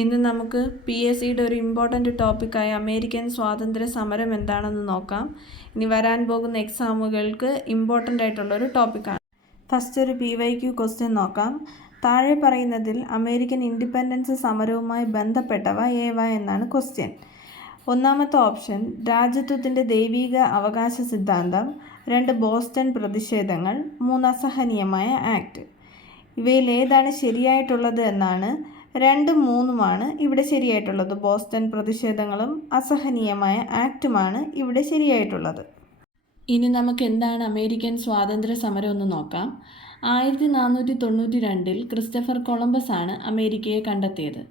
ഇന്ന് നമുക്ക് PSCയുടെ ഒരു ഇമ്പോർട്ടൻ്റ് ടോപ്പിക്കായ അമേരിക്കൻ സ്വാതന്ത്ര്യ സമരം എന്താണെന്ന് നോക്കാം. ഇനി വരാൻ പോകുന്ന എക്സാമുകൾക്ക് ഇമ്പോർട്ടൻ്റ് ആയിട്ടുള്ളൊരു ടോപ്പിക്കാണ്. ഫസ്റ്റ് ഒരു PYQ ക്വസ്റ്റ്യൻ നോക്കാം. താഴെ പറയുന്നതിൽ അമേരിക്കൻ ഇൻഡിപെൻഡൻസ് സമരവുമായി ബന്ധപ്പെട്ടവ ഏവ എന്നാണ് ക്വസ്റ്റ്യൻ. ഒന്നാമത്തെ ഓപ്ഷൻ രാജ്യത്വത്തിൻ്റെ ദൈവിക അവകാശ സിദ്ധാന്തം, 2 ബോസ്റ്റൺ പ്രതിഷേധങ്ങൾ, 3 അസഹനീയമായ ആക്ട്. ഇവയിൽ ഏതാണ് ശരിയായിട്ടുള്ളത് എന്നാണ്. 2ഉം 3ഉമാണ് ഇവിടെ ശരിയായിട്ടുള്ളത്. ബോസ്റ്റൺ പ്രതിഷേധങ്ങളും അസഹനീയമായ ആക്റ്റുമാണ് ഇവിടെ ശരിയായിട്ടുള്ളത്. ഇനി നമുക്ക് എന്താണ് അമേരിക്കൻ സ്വാതന്ത്ര്യ സമരം എന്ന് നോക്കാം. 1492 ക്രിസ്റ്റഫർ കൊളംബസ് ആണ് അമേരിക്കയെ കണ്ടെത്തിയത്.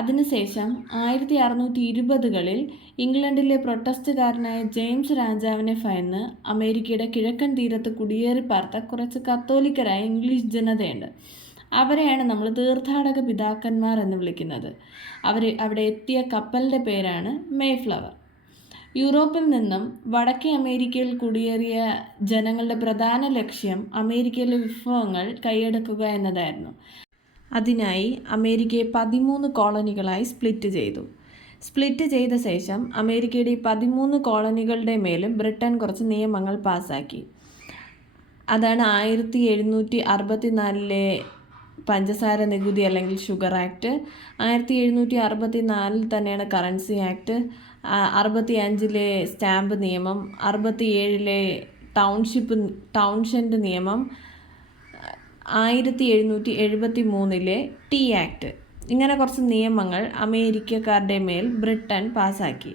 അതിനുശേഷം 1620കളിൽ ഇംഗ്ലണ്ടിലെ പ്രൊട്ടസ്റ്റുകാരനായ ജെയിംസ് രാജാവിനെ ഭയന്ന് അമേരിക്കയുടെ കിഴക്കൻ തീരത്ത് കുടിയേറി പാർത്ത കുറച്ച് കത്തോലിക്കരായ ഇംഗ്ലീഷ് ജനതയുണ്ട്. അവരെയാണ് നമ്മൾ തീർത്ഥാടക പിതാക്കന്മാർ എന്ന് വിളിക്കുന്നത്. അവിടെ എത്തിയ കപ്പലിൻ്റെ പേരാണ് മേഫ്ലവർ. യൂറോപ്പിൽ നിന്നും വടക്കേ അമേരിക്കയിൽ കുടിയേറിയ ജനങ്ങളുടെ പ്രധാന ലക്ഷ്യം അമേരിക്കയിലെ വിഭവങ്ങൾ കൈയടക്കുക എന്നതായിരുന്നു. അതിനായി അമേരിക്കയെ 13 കോളനികളായി സ്പ്ലിറ്റ് ചെയ്തു. സ്പ്ലിറ്റ് ചെയ്ത ശേഷം അമേരിക്കയുടെ 13 കോളനികളുടെ മേലും ബ്രിട്ടൻ കുറച്ച് നിയമങ്ങൾ പാസ്സാക്കി. അതാണ് 1764 പഞ്ചസാര നികുതി അല്ലെങ്കിൽ ഷുഗർ ആക്ട്. 1764 തന്നെയാണ് കറൻസി ആക്ട്. 65 സ്റ്റാമ്പ് നിയമം, 67 ടൗൺഷെൻഡ് നിയമം, 1773 ടീ ആക്ട്. ഇങ്ങനെ കുറച്ച് നിയമങ്ങൾ അമേരിക്കക്കാരുടെ മേൽ ബ്രിട്ടൻ പാസ്സാക്കി.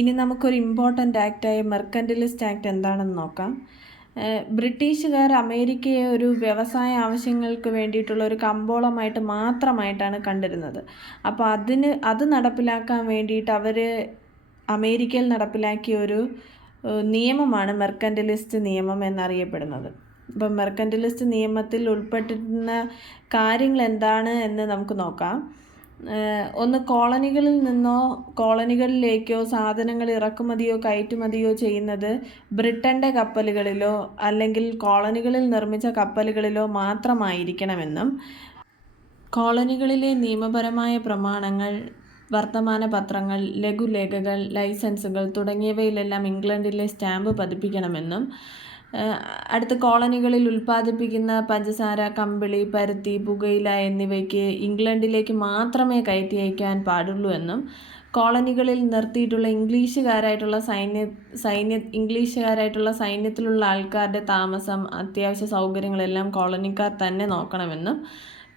ഇനി നമുക്കൊരു ഇമ്പോർട്ടൻ്റ് ആക്റ്റായ മെർക്കൻറ്റലിസ്റ്റ് ആക്ട് എന്താണെന്ന് നോക്കാം. ബ്രിട്ടീഷുകാർ അമേരിക്കയെ ഒരു വ്യവസായ ആവശ്യങ്ങൾക്ക് വേണ്ടിയിട്ടുള്ള ഒരു കമ്പോളമായിട്ട് മാത്രമായിട്ടാണ് കണ്ടിരുന്നത്. അപ്പോൾ അത് നടപ്പിലാക്കാൻ വേണ്ടിയിട്ട് അവർ അമേരിക്കയിൽ നടപ്പിലാക്കിയ ഒരു നിയമമാണ് മെർക്കൻറ്റലിസ്റ്റ് നിയമം എന്നറിയപ്പെടുന്നത്. ഇപ്പം മെർക്കൻറ്റലിസ്റ്റ് നിയമത്തിൽ ഉൾപ്പെട്ടിരുന്ന കാര്യങ്ങൾ എന്താണ് എന്ന് നമുക്ക് നോക്കാം. ഒന്ന്, കോളനികളിൽ നിന്നോ കോളനികളിലേക്കോ സാധനങ്ങൾ ഇറക്കുമതിയോ കയറ്റുമതിയോ ചെയ്യുന്നത് ബ്രിട്ടൻ്റെ കപ്പലുകളിലോ അല്ലെങ്കിൽ കോളനികളിൽ നിർമ്മിച്ച കപ്പലുകളിലോ മാത്രമായിരിക്കണമെന്നും, കോളനികളിലെ നിയമപരമായ പ്രമാണങ്ങൾ, വർത്തമാന പത്രങ്ങൾ, ലഘുലേഖകൾ, ലൈസൻസുകൾ തുടങ്ങിയവയിലെല്ലാം ഇംഗ്ലണ്ടിലെ സ്റ്റാമ്പ് പതിപ്പിക്കണമെന്നും, അടുത്ത കോളനികളിൽ ഉൽപ്പാദിപ്പിക്കുന്ന പഞ്ചസാര, കമ്പിളി, പരുത്തി, പുകയില എന്നിവയ്ക്ക് ഇംഗ്ലണ്ടിലേക്ക് മാത്രമേ കയറ്റി അയക്കാൻ പാടുള്ളൂ എന്നും, കോളനികളിൽ നിർത്തിയിട്ടുള്ള ഇംഗ്ലീഷുകാരായിട്ടുള്ള സൈന്യത്തിലുള്ള ആൾക്കാരുടെ താമസം, അത്യാവശ്യ സൗകര്യങ്ങളെല്ലാം കോളനിക്കാർ തന്നെ നോക്കണമെന്നും,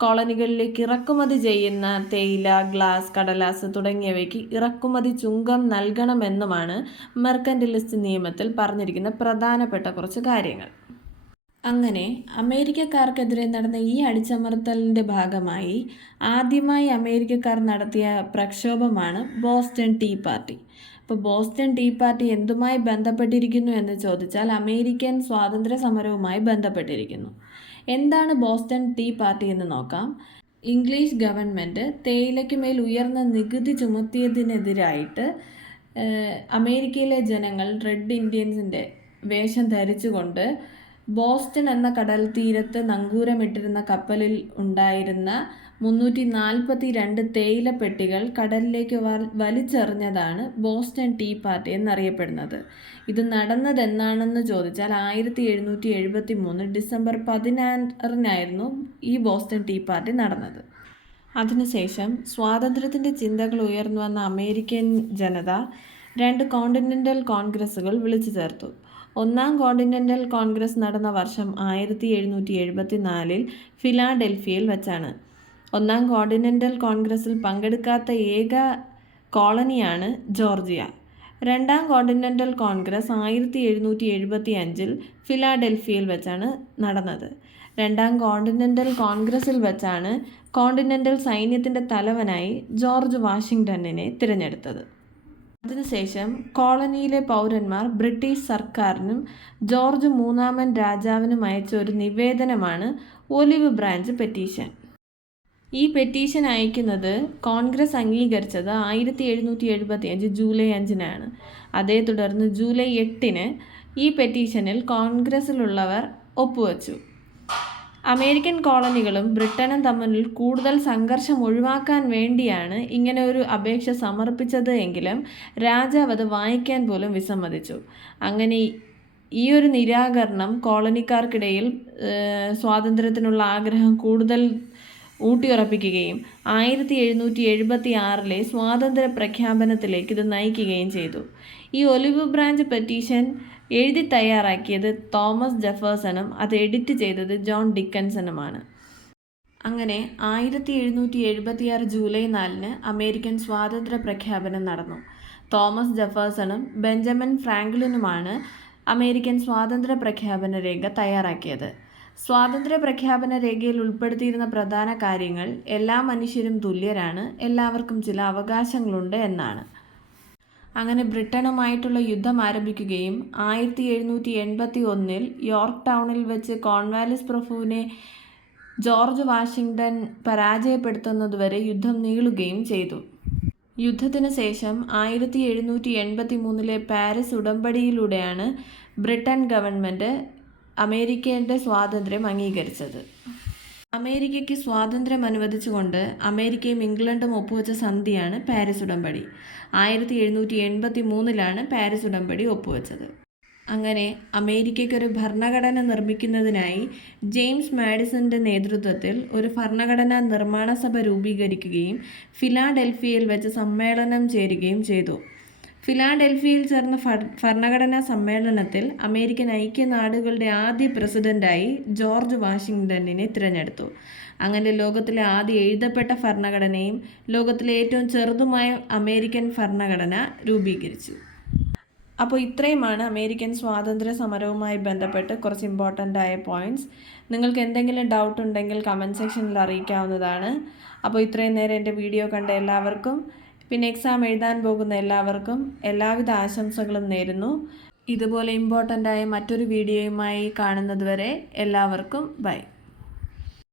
കോളനികളിലേക്ക് ഇറക്കുമതി ചെയ്യുന്ന തേയില, ഗ്ലാസ്, കടലാസ് തുടങ്ങിയവയ്ക്ക് ഇറക്കുമതി ചുങ്കം നൽകണമെന്നുമാണ് മെർക്കൻറ്റലിസ്റ്റ് നിയമത്തിൽ പറഞ്ഞിരിക്കുന്ന പ്രധാനപ്പെട്ട കുറച്ച് കാര്യങ്ങൾ. അങ്ങനെ അമേരിക്കക്കാർക്കെതിരെ നടന്ന ഈ അടിച്ചമർത്തലിൻ്റെ ഭാഗമായി ആദ്യമായി അമേരിക്കക്കാർ നടത്തിയ പ്രക്ഷോഭമാണ് ബോസ്റ്റൺ ടീ പാർട്ടി. അപ്പോൾ ബോസ്റ്റൺ ടീ പാർട്ടി എന്തുമായി ബന്ധപ്പെട്ടിരിക്കുന്നു എന്ന് ചോദിച്ചാൽ അമേരിക്കൻ സ്വാതന്ത്ര്യ സമരവുമായി ബന്ധപ്പെട്ടിരിക്കുന്നു. എന്താണ് ബോസ്റ്റൺ ടീ പാർട്ടി എന്ന് നോക്കാം. ഇംഗ്ലീഷ് ഗവൺമെൻറ് തേയിലയ്ക്ക് മേൽ ഉയർന്ന നികുതി ചുമത്തിയതിനെതിരായിട്ട് അമേരിക്കയിലെ ജനങ്ങൾ റെഡ് ഇന്ത്യൻസിൻ്റെ വേഷം ധരിച്ചുകൊണ്ട് ബോസ്റ്റൺ എന്ന കടൽ തീരത്ത് നങ്കൂരമിട്ടിരുന്ന കപ്പലിൽ ഉണ്ടായിരുന്ന 342 തേയില പെട്ടികൾ കടലിലേക്ക് വലിച്ചെറിഞ്ഞതാണ് ബോസ്റ്റൺ ടീ പാർട്ടി എന്നറിയപ്പെടുന്നത്. ഇത് നടന്നത് എന്നാണെന്ന് ചോദിച്ചാൽ 1773 ഡിസംബർ 16 ഈ ബോസ്റ്റൺ ടീ പാർട്ടി നടന്നത്. അതിനുശേഷം സ്വാതന്ത്ര്യത്തിൻ്റെ ചിന്തകൾ ഉയർന്നു വന്ന അമേരിക്കൻ ജനത 2 കോണ്ടിനെൻ്റൽ കോൺഗ്രസ്സുകൾ വിളിച്ചു ചേർത്തു. ഒന്നാം കോണ്ടിനെൻ്റൽ കോൺഗ്രസ് നടന്ന വർഷം 1774 ഫിലാഡൽഫിയയിൽ വെച്ചാണ്. ഒന്നാം കോണ്ടിനെൻ്റൽ കോൺഗ്രസ്സിൽ പങ്കെടുക്കാത്ത ഏക കോളനിയാണ് ജോർജിയ. രണ്ടാം കോണ്ടിനെൻ്റൽ കോൺഗ്രസ് 1775 ഫിലാഡൽഫിയയിൽ വെച്ചാണ് നടന്നത്. രണ്ടാം കോണ്ടിനെൻ്റൽ കോൺഗ്രസ്സിൽ വെച്ചാണ് കോണ്ടിനെൻ്റൽ സൈന്യത്തിൻ്റെ തലവനായി ജോർജ് വാഷിങ്ടണിനെ തിരഞ്ഞെടുത്തത്. അതിനുശേഷം കോളനിയിലെ പൗരന്മാർ ബ്രിട്ടീഷ് സർക്കാരിനും ജോർജ് മൂന്നാമൻ രാജാവിനും അയച്ച ഒരു നിവേദനമാണ് ഒലിവ് ബ്രാഞ്ച് പെറ്റീഷൻ. ഈ പെറ്റീഷൻ അയക്കുന്നത് കോൺഗ്രസ് അംഗീകരിച്ചത് 1775 ജൂലൈ 5 അതേ തുടർന്ന് ജൂലൈ 8 ഈ പെറ്റീഷനിൽ കോൺഗ്രസ്സിലുള്ളവർ ഒപ്പുവച്ചു. അമേരിക്കൻ കോളനികളും ബ്രിട്ടനും തമ്മിൽ കൂടുതൽ സംഘർഷം ഒഴിവാക്കാൻ വേണ്ടിയാണ് ഇങ്ങനെ ഒരു അപേക്ഷ സമർപ്പിച്ചത് എങ്കിലും രാജാവ് അത് വായിക്കാൻ പോലും വിസമ്മതിച്ചു. അങ്ങനെ ഈ ഒരു നിരാകരണം കോളനിക്കാർക്കിടയിൽ സ്വാതന്ത്ര്യത്തിനുള്ള ആഗ്രഹം കൂടുതൽ ഊട്ടിയുറപ്പിക്കുകയും 1776 സ്വാതന്ത്ര്യ പ്രഖ്യാപനത്തിലേക്ക് ഇത് നയിക്കുകയും ചെയ്തു. ഈ ഒലിവ് ബ്രാഞ്ച് പെറ്റീഷൻ എഴുതി തയ്യാറാക്കിയത് തോമസ് ജെഫേഴ്സണും അത് എഡിറ്റ് ചെയ്തത് ജോൺ ഡിക്കൻസണുമാണ്. അങ്ങനെ 1776 ജൂലൈ 4 അമേരിക്കൻ സ്വാതന്ത്ര്യ പ്രഖ്യാപനം നടന്നു. തോമസ് ജെഫേഴ്സണും ബെഞ്ചമിൻ ഫ്രാങ്ക്ലിനുമാണ് അമേരിക്കൻ സ്വാതന്ത്ര്യ പ്രഖ്യാപന രേഖ തയ്യാറാക്കിയത്. സ്വാതന്ത്ര്യ പ്രഖ്യാപന രേഖയിൽ ഉൾപ്പെടുത്തിയിരുന്ന പ്രധാന കാര്യങ്ങൾ എല്ലാ മനുഷ്യരും തുല്യരാണ്, എല്ലാവർക്കും ചില അവകാശങ്ങളുണ്ട് എന്നാണ്. അങ്ങനെ ബ്രിട്ടനുമായിട്ടുള്ള യുദ്ധം ആരംഭിക്കുകയും 1781 യോർക്ക് ടൗണിൽ വെച്ച് കോൺവാലിസ് പ്രഭുവിനെ ജോർജ് വാഷിങ്ടൺ പരാജയപ്പെടുത്തുന്നതുവരെ യുദ്ധം നീളുകയും ചെയ്തു. യുദ്ധത്തിന് ശേഷം 1783 പാരീസ് ഉടമ്പടിയിലൂടെയാണ് ബ്രിട്ടൻ ഗവൺമെൻറ് അമേരിക്കയുടെ സ്വാതന്ത്ര്യം അംഗീകരിച്ചത്. അമേരിക്കയ്ക്ക് സ്വാതന്ത്ര്യം അനുവദിച്ചുകൊണ്ട് അമേരിക്കയും ഇംഗ്ലണ്ടും ഒപ്പുവെച്ച സന്ധിയാണ് പാരീസ് ഉടമ്പടി. 1783 പാരീസ് ഉടമ്പടി ഒപ്പുവെച്ചത്. അങ്ങനെ അമേരിക്കയ്ക്കൊരു ഭരണഘടന നിർമ്മിക്കുന്നതിനായി ജെയിംസ് മാഡിസന്റെ നേതൃത്വത്തിൽ ഒരു ഭരണഘടനാ നിർമ്മാണ സഭ രൂപീകരിക്കുകയും ഫിലാഡൽഫിയയിൽ വെച്ച് സമ്മേളനം ചേരുകയും ചെയ്തു. ഫിലാഡൽഫിയയിൽ ചേർന്ന ഭരണഘടനാ സമ്മേളനത്തിൽ അമേരിക്കൻ ഐക്യനാടുകളുടെ ആദ്യ പ്രസിഡന്റായി ജോർജ് വാഷിങ്ടണിനെ തിരഞ്ഞെടുത്തു. അങ്ങനെ ലോകത്തിലെ ആദ്യ എഴുതപ്പെട്ട ഭരണഘടനയും ലോകത്തിലെ ഏറ്റവും ചെറുതുമായ അമേരിക്കൻ ഭരണഘടന രൂപീകരിച്ചു. അപ്പോൾ ഇത്രയുമാണ് അമേരിക്കൻ സ്വാതന്ത്ര്യ സമരവുമായി ബന്ധപ്പെട്ട് കുറച്ച് ഇമ്പോർട്ടൻ്റ് ആയ പോയിൻറ്റ്സ്. നിങ്ങൾക്ക് എന്തെങ്കിലും ഡൗട്ട് ഉണ്ടെങ്കിൽ കമൻറ്റ് സെക്ഷനിൽ അറിയിക്കാവുന്നതാണ്. അപ്പോൾ ഇത്രയും നേരം എൻ്റെ വീഡിയോ കണ്ട എല്ലാവർക്കും, പിന്നെ എക്സാം എഴുതാൻ പോകുന്ന എല്ലാവർക്കും എല്ലാവിധ ആശംസകളും നേരുന്നു. ഇതുപോലെ ഇമ്പോർട്ടൻ്റ് ആയ മറ്റൊരു വീഡിയോയുമായി കാണുന്നതുവരെ എല്ലാവർക്കും ബൈ.